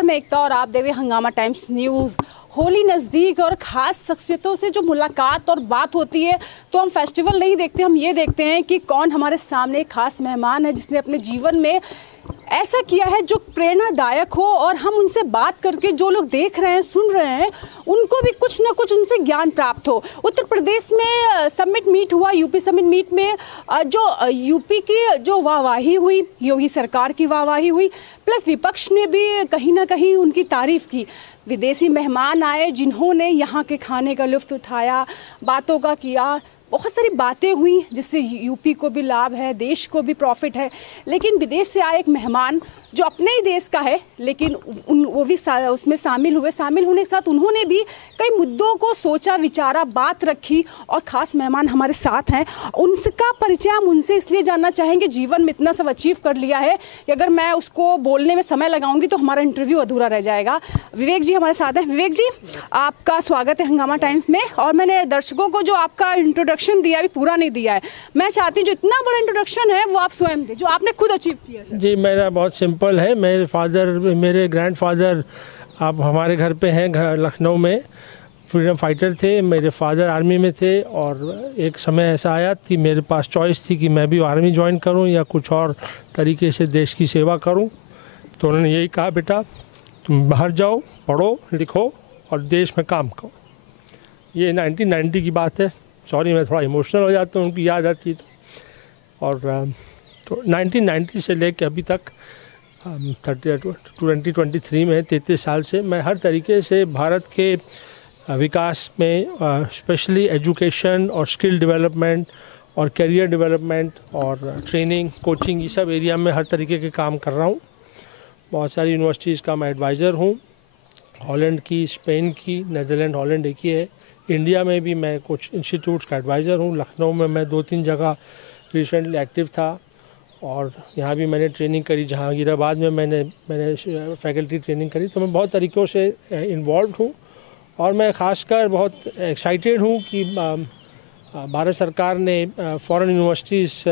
नमस्कार, मैं एकता और आप देख रहे हैं हंगामा टाइम्स न्यूज़। होली नज़दीक और ख़ास शख्सियतों से जो मुलाकात और बात होती है तो हम फेस्टिवल नहीं देखते, हम ये देखते हैं कि कौन हमारे सामने खास मेहमान है जिसने अपने जीवन में ऐसा किया है जो प्रेरणादायक हो और हम उनसे बात करके जो लोग देख रहे हैं, सुन रहे हैं, उनको भी कुछ ना कुछ उनसे ज्ञान प्राप्त हो। उत्तर प्रदेश में समिट मीट हुआ, यूपी समिट मीट में जो यूपी की जो वाहवाही हुई, योगी सरकार की वाहवाही हुई, प्लस विपक्ष ने भी कहीं ना कहीं उनकी तारीफ की। विदेशी मेहमान आए जिन्होंने यहाँ के खाने का लुत्फ़ उठाया, बातों का किया, बहुत सारी बातें हुई जिससे यूपी को भी लाभ है, देश को भी प्रॉफिट है। लेकिन विदेश से आए एक मेहमान जो अपने ही देश का है, लेकिन वो भी उसमें शामिल हुए। शामिल होने के साथ उन्होंने भी कई मुद्दों को सोचा, विचारा, बात रखी और ख़ास मेहमान हमारे साथ हैं। उनका परिचय हम उनसे इसलिए जानना चाहेंगे, जीवन में इतना सब अचीव कर लिया है कि अगर मैं उसको बोलने में समय लगाऊंगी तो हमारा इंटरव्यू अधूरा रह जाएगा। विवेक जी हमारे साथ हैं। विवेक जी, आपका स्वागत है हंगामा टाइम्स में। और मैंने दर्शकों को जो आपका इंट्रोडक्शन दिया अभी पूरा नहीं दिया है, मैं चाहती हूँ जो इतना बड़ा इंट्रोडक्शन है वो आप स्वयं दें, जो आपने खुद अचीव किया। जी, मेरा बहुत सिंपल है। मेरे ग्रैंडफादर आप हमारे घर पे हैं, लखनऊ में फ्रीडम फाइटर थे। मेरे फादर आर्मी में थे और एक समय ऐसा आया कि मेरे पास चॉइस थी कि मैं भी आर्मी ज्वाइन करूं या कुछ और तरीके से देश की सेवा करूं। तो उन्होंने यही कहा, बेटा तुम बाहर जाओ, पढ़ो, लिखो और देश में काम करो। ये 1990 की बात है। सॉरी, मैं थोड़ा इमोशनल हो जाता हूँ, उनकी याद आती और तो 1990 से लेकर अभी तक 2023 में 33 साल से मैं हर तरीके से भारत के विकास में, स्पेशली एजुकेशन और स्किल डेवलपमेंट और करियर डेवलपमेंट और ट्रेनिंग, कोचिंग, ये सब एरिया में हर तरीके के काम कर रहा हूँ। बहुत सारी यूनिवर्सिटीज़ का मैं एडवाइज़र हूँ, हॉलैंड की, स्पेन की, नीदरलैंड, हॉलैंड एक ही है। इंडिया में भी मैं कुछ इंस्टीट्यूट्स का एडवाइज़र हूँ। लखनऊ में मैं 2-3 जगह रिसेंटली एक्टिव था और यहाँ भी मैंने ट्रेनिंग करी। जहांगीराबाद में मैंने फैकल्टी ट्रेनिंग करी। तो मैं बहुत तरीक़ों से इन्वॉल्व हूँ और मैं ख़ासकर बहुत एक्साइटेड हूँ कि भारत सरकार ने फॉरेन यूनिवर्सिटीज़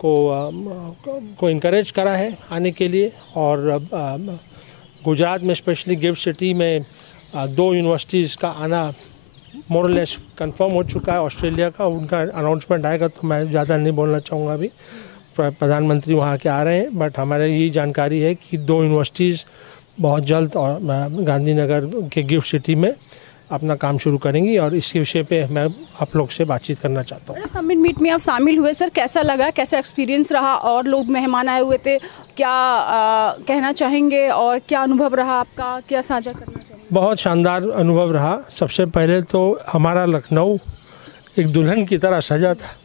को इनकरेज करा है आने के लिए। और गुजरात में स्पेशली गिफ्ट सिटी में 2 यूनिवर्सिटीज़ का आना मोर लेस कंफर्म हो चुका है। ऑस्ट्रेलिया का उनका अनाउंसमेंट आएगा तो मैं ज़्यादा नहीं बोलना चाहूँगा अभी। प्रधानमंत्री वहाँ के आ रहे हैं, बट हमारे यही जानकारी है कि 2 यूनिवर्सिटीज़ बहुत जल्द और गांधीनगर के गिफ्ट सिटी में अपना काम शुरू करेंगी और इसके विषय पे मैं आप लोग से बातचीत करना चाहता हूँ। समिट मीट में आप शामिल हुए सर, कैसा लगा, कैसा एक्सपीरियंस रहा और लोग मेहमान आए हुए थे, क्या कहना चाहेंगे और क्या अनुभव रहा आपका, क्या साझा करना चाहेंगे? बहुत शानदार अनुभव रहा। सबसे पहले तो हमारा लखनऊ एक दुल्हन की तरह सजा था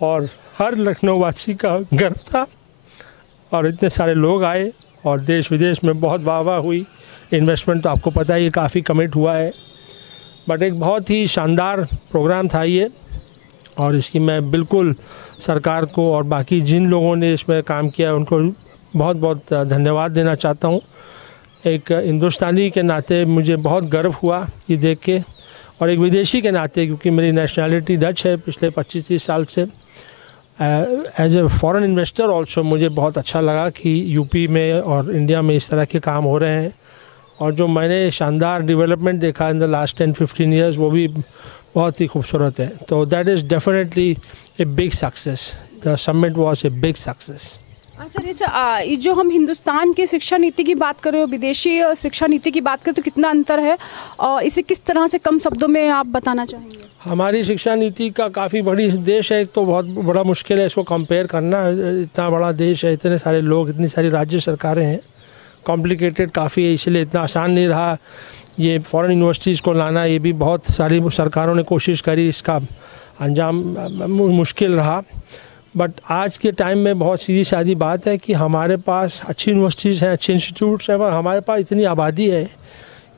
और हर लखनऊ वासी का गर्व था और इतने सारे लोग आए और देश विदेश में बहुत वाह हुई। इन्वेस्टमेंट तो आपको पता ही काफ़ी कमिट हुआ है, बट एक बहुत ही शानदार प्रोग्राम था ये और इसकी मैं बिल्कुल सरकार को और बाकी जिन लोगों ने इसमें काम किया उनको बहुत बहुत धन्यवाद देना चाहता हूँ। एक हिंदुस्तानी के नाते मुझे बहुत गर्व हुआ ये देख के और एक विदेशी के नाते, क्योंकि मेरी नेशनैलिटी डच है पिछले 25-30 साल से। As a foreign investor also मुझे बहुत अच्छा लगा कि यूपी में और इंडिया में इस तरह के काम हो रहे हैं और जो मैंने शानदार डेवलपमेंट देखा इन द लास्ट 10-15 ईयर्स वो भी बहुत ही खूबसूरत है। तो that is definitely a big success. The summit was a big success. Sir, ये जो हम हिंदुस्तान की शिक्षा नीति की बात करें, विदेशी शिक्षा नीति की बात करें तो कितना अंतर है और इसे किस तरह से कम शब्दों में आप बताना चाहेंगे? हमारी शिक्षा नीति का काफ़ी बड़ी देश है, एक तो बहुत बड़ा मुश्किल है इसको कंपेयर करना। इतना बड़ा देश है, इतने सारे लोग, इतनी सारी राज्य सरकारें हैं, कॉम्प्लिकेटेड काफ़ी है, इसलिए इतना आसान नहीं रहा ये फॉरेन यूनिवर्सिटीज़ को लाना। ये भी बहुत सारी सरकारों ने कोशिश करी, इसका अंजाम मुश्किल रहा। बट आज के टाइम में बहुत सीधी सादी बात है कि हमारे पास अच्छी यूनिवर्सिटीज़ हैं, अच्छे इंस्टीट्यूट्स हैं, पर हमारे पास इतनी आबादी है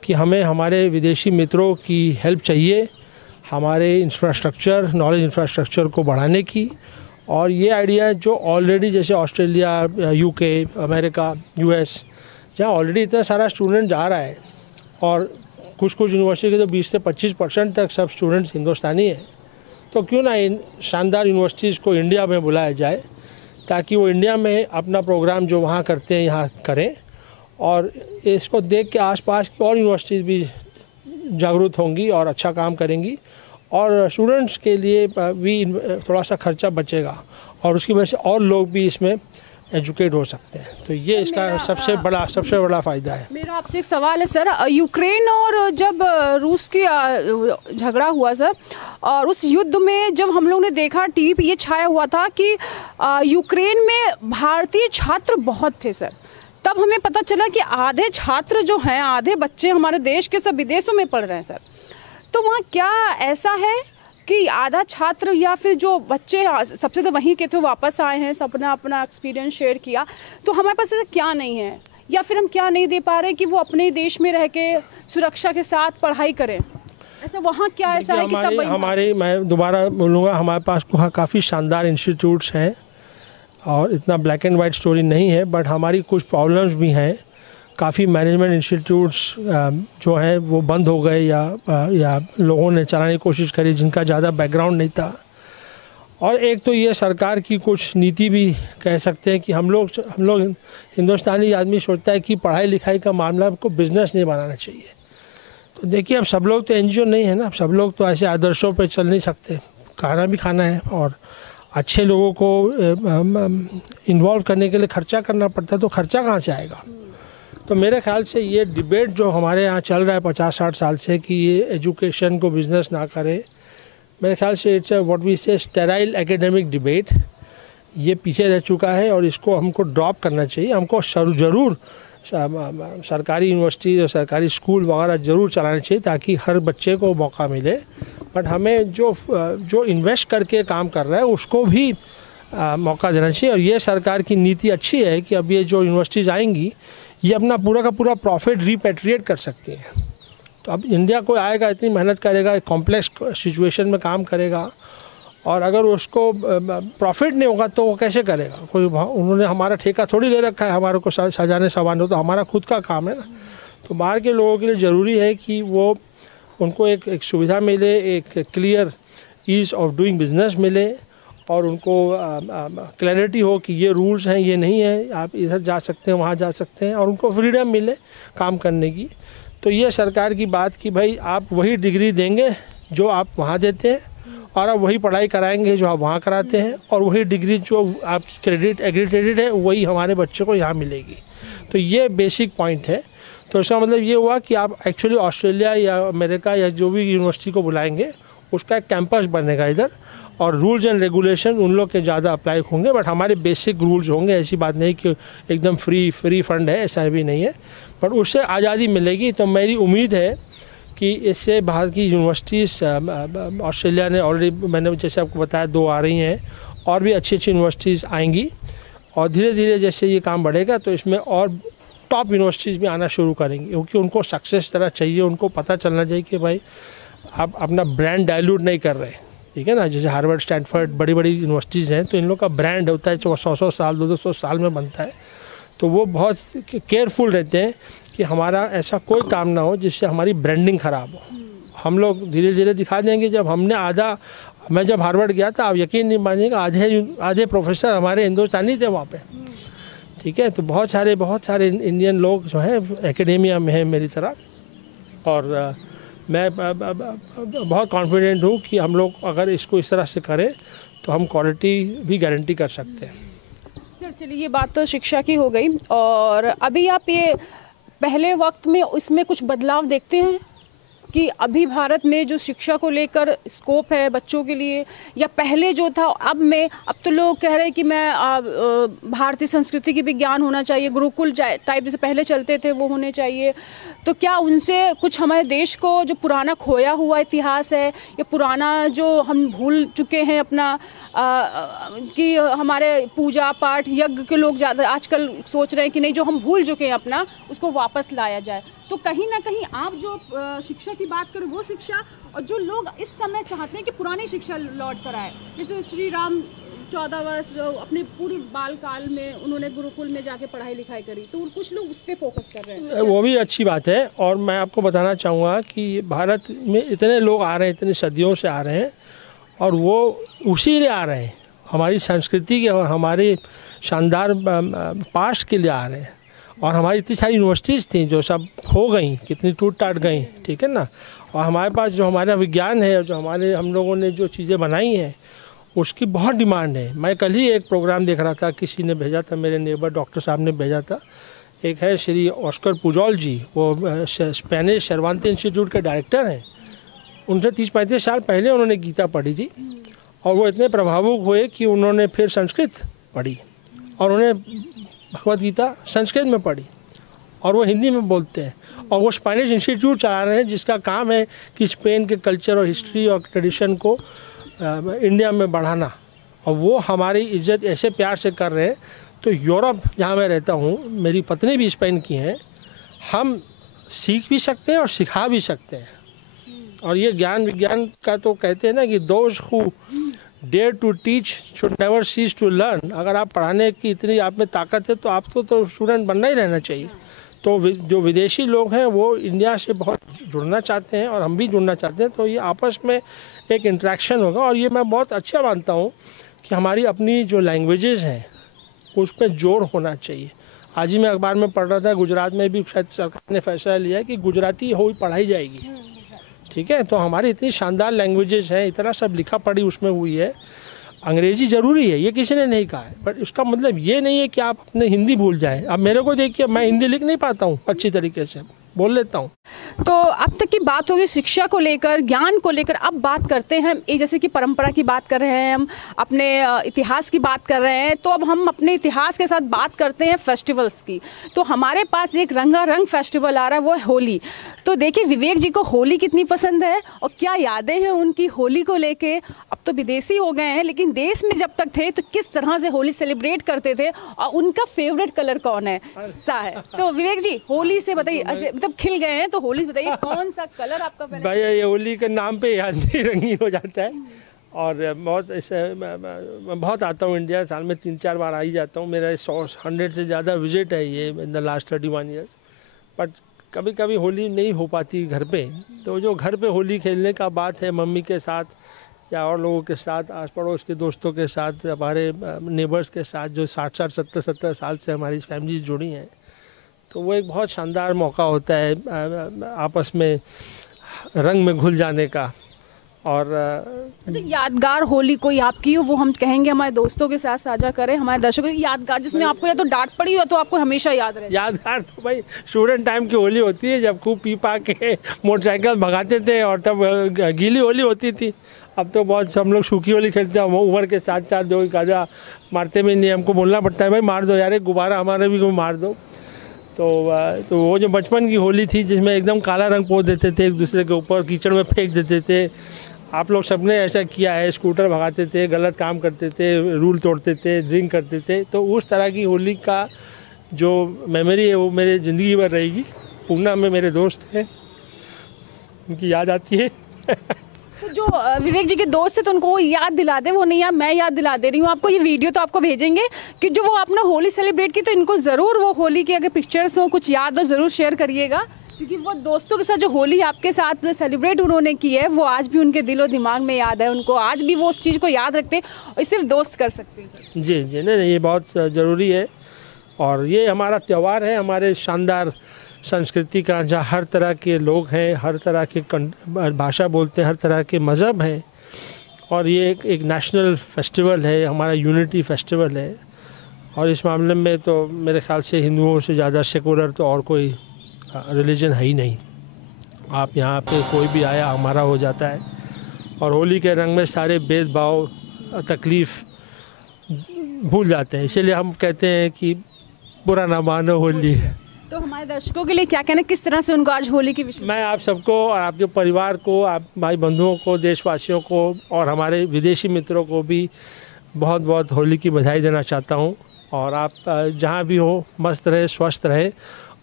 कि हमें हमारे विदेशी मित्रों की हेल्प चाहिए हमारे इंफ्रास्ट्रक्चर, नॉलेज इंफ्रास्ट्रक्चर को बढ़ाने की। और ये आइडिया जो ऑलरेडी जैसे ऑस्ट्रेलिया, यूके, अमेरिका, यूएस, जहाँ ऑलरेडी इतना सारा स्टूडेंट जा रहा है और कुछ यूनिवर्सिटी के तो 20 से 25% तक सब स्टूडेंट्स हिंदुस्तानी हैं, तो क्यों ना इन शानदार यूनिवर्सिटीज़ को इंडिया में बुलाया जाए ताकि वो इंडिया में अपना प्रोग्राम जो वहाँ करते हैं यहाँ करें और इसको देख के आसपास की और यूनिवर्सिटीज़ भी जागरूक होंगी और अच्छा काम करेंगी और स्टूडेंट्स के लिए भी थोड़ा सा खर्चा बचेगा और उसकी वजह से और लोग भी इसमें एजुकेट हो सकते हैं। तो ये इसका सबसे बड़ा फ़ायदा है। मेरा आपसे एक सवाल है सर, यूक्रेन और जब रूस की झगड़ा हुआ सर, और उस युद्ध में जब हम लोग ने देखा टीवी पे ये छाया हुआ था कि यूक्रेन में भारतीय छात्र बहुत थे सर, तब हमें पता चला कि आधे छात्र जो हैं, आधे बच्चे हमारे देश के सब विदेशों में पढ़ रहे हैं सर। तो वहाँ क्या ऐसा है कि आधा छात्र या फिर जो बच्चे सबसे तो वहीं के थे वापस आए हैं, सबने अपना एक्सपीरियंस शेयर किया, तो हमारे पास ऐसा क्या नहीं है या फिर हम क्या नहीं दे पा रहे कि वो अपने देश में रह के सुरक्षा के साथ पढ़ाई करें? ऐसा वहाँ क्या ऐसा है कि सब हमारे मैं दोबारा बोलूँगा, हमारे पास वहाँ काफ़ी शानदार इंस्टीट्यूट्स हैं और इतना ब्लैक एंड वाइट स्टोरी नहीं है, बट हमारी कुछ प्रॉब्लम्स भी हैं। काफ़ी मैनेजमेंट इंस्टीट्यूट्स जो हैं वो बंद हो गए या लोगों ने चलाने की कोशिश करी जिनका ज़्यादा बैकग्राउंड नहीं था। और एक तो ये सरकार की कुछ नीति भी कह सकते हैं कि हम लोग हिंदुस्तानी आदमी सोचता है कि पढ़ाई लिखाई का मामला को बिज़नेस नहीं बनाना चाहिए। तो देखिए, अब सब लोग तो एनजीओ नहीं है ना, अब सब लोग तो ऐसे आदर्शों पे चल नहीं सकते, खाना भी खाना है और अच्छे लोगों को इन्वॉल्व करने के लिए खर्चा करना पड़ता है, तो खर्चा कहाँ से आएगा? तो मेरे ख्याल से ये डिबेट जो हमारे यहाँ चल रहा है 50-60 साल से कि ये एजुकेशन को बिज़नेस ना करे, मेरे ख्याल से इट्स व्हाट वी से स्टेराइल एकेडमिक डिबेट, ये पीछे रह चुका है और इसको हमको ड्रॉप करना चाहिए। हमको ज़रूर सरकारी यूनिवर्सिटी और सरकारी स्कूल वगैरह ज़रूर चलाने चाहिए ताकि हर बच्चे को मौका मिले, बट हमें जो इन्वेस्ट करके काम कर रहा है उसको भी मौका देना चाहिए। और ये सरकार की नीति अच्छी है कि अब ये जो यूनिवर्सिटीज़ आएंगी ये अपना पूरा का पूरा प्रॉफिट रिपेट्रिएट कर सकती हैं। तो अब इंडिया कोई आएगा, इतनी मेहनत करेगा, कॉम्प्लेक्स सिचुएशन में काम करेगा और अगर उसको प्रॉफिट नहीं होगा तो वो कैसे करेगा? कोई उन्होंने हमारा ठेका थोड़ी ले रखा है हमारे को सजाने संवारने, तो हमारा खुद का काम है ना। तो बाहर के लोगों के लिए ज़रूरी है कि वो उनको एक सुविधा मिले, एक clear ease of doing business मिले और उनको क्लैरिटी हो कि ये रूल्स हैं, ये नहीं है, आप इधर जा सकते हैं, वहाँ जा सकते हैं, और उनको फ्रीडम मिले काम करने की। तो ये सरकार की बात कि भाई आप वही डिग्री देंगे जो आप वहाँ देते हैं और आप वही पढ़ाई कराएंगे जो आप वहाँ कराते हैं, और वही डिग्री जो आपकी क्रेडिट एग्रीडेटेड है वही हमारे बच्चे को यहाँ मिलेगी। तो ये बेसिक पॉइंट है। तो इसका मतलब ये हुआ कि आप एक्चुअली ऑस्ट्रेलिया या अमेरिका या जो भी यूनिवर्सिटी को बुलाएंगे उसका एक कैंपस बनेगा इधर, और रूल्स एंड रेगुलेशन उन लोग के ज़्यादा अप्लाई होंगे, बट हमारे बेसिक रूल्स होंगे। ऐसी बात नहीं कि एकदम फ्री फंड है, ऐसा भी नहीं है, पर उससे आज़ादी मिलेगी। तो मेरी उम्मीद है कि इससे बाहर की यूनिवर्सिटीज़, ऑस्ट्रेलिया ने ऑलरेडी, मैंने जैसे आपको बताया 2 आ रही हैं, और भी अच्छी यूनिवर्सिटीज़ आएंगी और धीरे धीरे जैसे ये काम बढ़ेगा तो इसमें और टॉप यूनिवर्सिटीज़ भी आना शुरू करेंगी, क्योंकि उनको सक्सेस तरह चाहिए। उनको पता चलना चाहिए कि भाई आप अपना ब्रांड डाइल्यूट नहीं कर रहे, ठीक है ना। जैसे हार्वर्ड, स्टैनफोर्ड बड़ी बड़ी यूनिवर्सिटीज़ हैं, तो इन लोग का ब्रांड होता है जो 100 साल 200 साल में बनता है। तो वो बहुत केयरफुल रहते हैं कि हमारा ऐसा कोई काम ना हो जिससे हमारी ब्रांडिंग ख़राब हो। हम लोग धीरे धीरे दिखा देंगे। जब हमने मैं जब हार्वर्ड गया था, आप यकीन नहीं मानिएगा, आधे प्रोफेसर हमारे हिंदुस्तानी थे वहाँ पे, ठीक है। तो बहुत सारे इंडियन लोग जो हैं एकेडेमिया में हैं मेरी तरह, और मैं बहुत कॉन्फिडेंट हूँ कि हम लोग अगर इसको इस तरह से करें तो हम क्वालिटी भी गारंटी कर सकते हैं। सर चलिए, ये बात तो शिक्षा की हो गई, और अभी आप ये पहले वक्त में इसमें कुछ बदलाव देखते हैं कि अभी भारत में जो शिक्षा को लेकर स्कोप है बच्चों के लिए, या पहले जो था अब तो लोग कह रहे हैं कि मैं भारतीय संस्कृति की भी ज्ञान होना चाहिए, गुरुकुल टाइप जैसे पहले चलते थे वो होने चाहिए। तो क्या उनसे कुछ हमारे देश को जो पुराना खोया हुआ इतिहास है या पुराना जो हम भूल चुके हैं अपना, कि हमारे पूजा पाठ यज्ञ के लोग ज़्यादा आजकल सोच रहे हैं कि नहीं, जो हम भूल चुके हैं अपना उसको वापस लाया जाए। तो कहीं ना कहीं आप जो शिक्षा की बात करें वो शिक्षा, और जो लोग इस समय चाहते हैं कि पुरानी शिक्षा लौट कर आए, जैसे श्री राम 14 वर्ष अपने पूरी बाल काल में उन्होंने गुरुकुल में जाके पढ़ाई लिखाई करी, तो कुछ लोग उस पर फोकस कर रहे हैं। वो भी अच्छी बात है, और मैं आपको बताना चाहूँगा कि भारत में इतने लोग आ रहे हैं, इतनी सदियों से आ रहे हैं, और वो उसी लिए आ रहे हैं, हमारी संस्कृति के और हमारे शानदार पास्ट के लिए आ रहे हैं। और हमारी इतनी सारी यूनिवर्सिटीज़ थी जो सब हो गई, कितनी टूट टाट गई, ठीक है ना। और हमारे पास जो हमारा विज्ञान है, जो हम लोगों ने जो चीज़ें बनाई हैं उसकी बहुत डिमांड है। मैं कल ही एक प्रोग्राम देख रहा था, किसी ने भेजा था, मेरे नेबर डॉक्टर साहब ने भेजा था। एक है श्री ऑस्कर पुजॉल जी, वो स्पेनिश सर्वांते इंस्टीट्यूट के डायरेक्टर हैं। उनसे 30-35 साल पहले उन्होंने गीता पढ़ी थी और वो इतने प्रभावुक हुए कि उन्होंने फिर संस्कृत पढ़ी और उन्हें भगवद गीता संस्कृत में पढ़ी और वो हिंदी में बोलते हैं। और वो स्पेनिश इंस्टीट्यूट चला रहे हैं जिसका काम है कि स्पेन के कल्चर और हिस्ट्री और ट्रेडिशन को इंडिया में बढ़ाना। और वो हमारी इज्जत ऐसे प्यार से कर रहे हैं। तो यूरोप जहाँ मैं रहता हूँ, मेरी पत्नी भी स्पेन की हैं, हम सीख भी सकते हैं और सिखा भी सकते हैं। और ये ज्ञान विज्ञान का तो कहते हैं ना कि those who dare to teach should never cease to learn. अगर आप पढ़ाने की इतनी आप में ताकत है तो आपको तो स्टूडेंट बनना ही रहना चाहिए। तो जो विदेशी लोग हैं वो इंडिया से बहुत जुड़ना चाहते हैं और हम भी जुड़ना चाहते हैं। तो ये आपस में एक इंटरेक्शन होगा और ये मैं बहुत अच्छा मानता हूँ कि हमारी अपनी जो लैंग्वेजेस हैं उस पर जोर होना चाहिए। आज ही मैं अखबार में पढ़ रहा था, गुजरात में भी शायद सरकार ने फैसला लिया है कि गुजराती पढ़ाई जाएगी, ठीक है। तो हमारी इतनी शानदार लैंग्वेजेस हैं, इतना सब लिखा पढ़ी उसमें हुई है। अंग्रेजी ज़रूरी है, ये किसी ने नहीं कहा है, पर उसका मतलब ये नहीं है कि आप अपने हिंदी भूल जाएं। अब मेरे को देखिए, मैं हिंदी लिख नहीं पाता हूँ अच्छी तरीके से, बोल लेता हूँ। तो अब तक की बात होगी शिक्षा को लेकर, ज्ञान को लेकर। अब बात करते हैं एक, जैसे कि परंपरा की बात कर रहे हैं हम, अपने इतिहास की बात कर रहे हैं, तो अब हम अपने इतिहास के साथ बात करते हैं फेस्टिवल्स की। तो हमारे पास एक रंगारंग फेस्टिवल आ रहा है, वो है होली। तो देखिए विवेक जी को होली कितनी पसंद है और क्या यादें हैं उनकी होली को लेके। अब तो विदेशी हो गए हैं, लेकिन देश में जब तक थे तो किस तरह से होली सेलिब्रेट करते थे और उनका फेवरेट कलर कौन है, सा है। तो विवेक जी होली से बताइए, मतलब खिल गए हैं तो होली से बताइए कौन सा कलर आपका फेवरेट? भाई ये होली के नाम पे आदमी रंगीन हो जाता है। और बहुत ऐसे मैं बहुत आता हूँ इंडिया, साल में 3-4 बार आ ही जाता हूँ। मेरा 100 से ज़्यादा विजिट है ये in the last 31 years. But कभी कभी होली नहीं हो पाती घर पे। तो जो घर पे होली खेलने का बात है मम्मी के साथ या और लोगों के साथ, आस पड़ोस के दोस्तों के साथ, हमारे नेबर्स के साथ जो 60-60, 70-70 साल से हमारी फैमिलीज जुड़ी हैं, तो वो एक बहुत शानदार मौका होता है आपस में रंग में घुल जाने का। और यादगार होली कोई आपकी हो, वो हम कहेंगे हमारे दोस्तों के साथ साझा करें, हमारे दर्शकों की यादगार, जिसमें आपको या तो डांट पड़ी हो तो आपको हमेशा याद रहे। यादगार तो भाई स्टूडेंट टाइम की होली होती है, जब खूब पी पा के मोटरसाइकिल भगाते थे और तब गीली होली होती थी। अब तो बहुत हम लोग सूखी होली खेलते हैं, उम्र के साथ साथ जो गाजा मारते भी नहीं, हमको बोलना पड़ता है भाई मार दो यार, एक गुब्बारा हमारे भी को मार दो। तो वो जो बचपन की होली थी जिसमें एकदम काला रंग पोत देते थे, एक दूसरे के ऊपर कीचड़ में फेंक देते थे। आप लोग सबने ऐसा किया है, स्कूटर भगाते थे, गलत काम करते थे, रूल तोड़ते थे, ड्रिंक करते थे। तो उस तरह की होली का जो मेमोरी है वो मेरे ज़िंदगी भर रहेगी। पूना में मेरे दोस्त हैं, उनकी याद आती है। तो जो विवेक जी के दोस्त थे तो उनको वो याद दिला दे, वो नहीं यार मैं याद दिला दे रही हूँ आपको। ये वीडियो तो आपको भेजेंगे कि जो वो अपना होली सेलिब्रेट की, तो इनको ज़रूर वो होली की अगर पिक्चर्स हो, कुछ याद हो, ज़रूर शेयर करिएगा। क्योंकि वो दोस्तों के साथ जो होली आपके साथ सेलिब्रेट उन्होंने की है, वो आज भी उनके दिलो दिमाग में याद है। उनको आज भी वो उस चीज़ को याद रखते हैं और सिर्फ दोस्त कर सकते हैं। जी जी, नहीं ये बहुत ज़रूरी है। और ये हमारा त्यौहार है, हमारे शानदार संस्कृति का, जहाँ हर तरह के लोग हैं, हर तरह के भाषा बोलते हैं, हर तरह के मज़हब हैं। और ये एक नेशनल फेस्टिवल है, हमारा यूनिटी फेस्टिवल है। और इस मामले में तो मेरे ख्याल से हिंदुओं से ज़्यादा सेकुलर तो और कोई रिलीजन है ही नहीं। आप यहाँ पे कोई भी आया हमारा हो जाता है। और होली के रंग में सारे भेदभाव, तकलीफ़ भूल जाते हैं। इसीलिए हम कहते हैं कि बुरा ना मानो होली। तो हमारे दर्शकों के लिए क्या कहना, किस तरह से उनको आज होली की विशेष? मैं आप सबको और आपके परिवार को, आप भाई बंधुओं को, देशवासियों को और हमारे विदेशी मित्रों को भी बहुत बहुत होली की बधाई देना चाहता हूँ। और आप जहाँ भी हो मस्त रहे, स्वस्थ रहे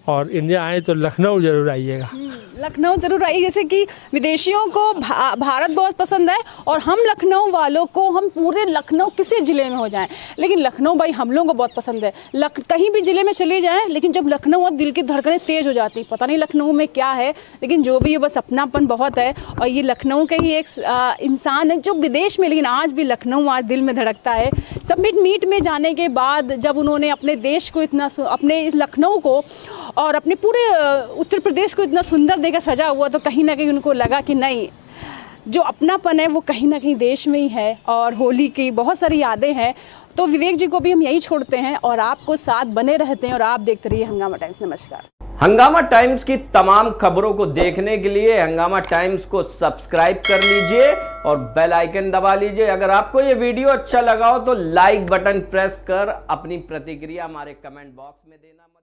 और इंडिया आए तो लखनऊ ज़रूर आइएगा। लखनऊ ज़रूर आइए। जैसे कि विदेशियों को भारत बहुत पसंद है और हम लखनऊ वालों को, हम पूरे लखनऊ किसी ज़िले में हो जाएं, लेकिन लखनऊ भाई हम लोगों को बहुत पसंद है। कहीं भी ज़िले में चले जाएं, लेकिन जब लखनऊ और दिल की धड़कनें तेज़ हो जाती, पता नहीं लखनऊ में क्या है, लेकिन जो भी है बस अपनापन बहुत है। और ये लखनऊ के ही एक इंसान है जो विदेश में, लेकिन आज भी लखनऊ आज दिल में धड़कता है। सबमिट मीट में जाने के बाद जब उन्होंने अपने देश को इतना, अपने इस लखनऊ को और अपने पूरे उत्तर प्रदेश को इतना सुंदर देखकर सजा हुआ, तो कहीं ना कहीं उनको लगा कि नहीं, जो अपनापन है वो कहीं ना कहीं देश में ही है। और होली की बहुत सारी यादें हैं। तो विवेक जी को भी हम यही छोड़ते हैं और आपको साथ बने रहते हैं और आप देखते रहिए हंगामा टाइम्स। नमस्कार। हंगामा टाइम्स की तमाम खबरों को देखने के लिए हंगामा टाइम्स को सब्सक्राइब कर लीजिए और बेल आइकन दबा लीजिए। अगर आपको ये वीडियो अच्छा लगा हो तो लाइक बटन प्रेस कर अपनी प्रतिक्रिया हमारे कमेंट बॉक्स में देना मत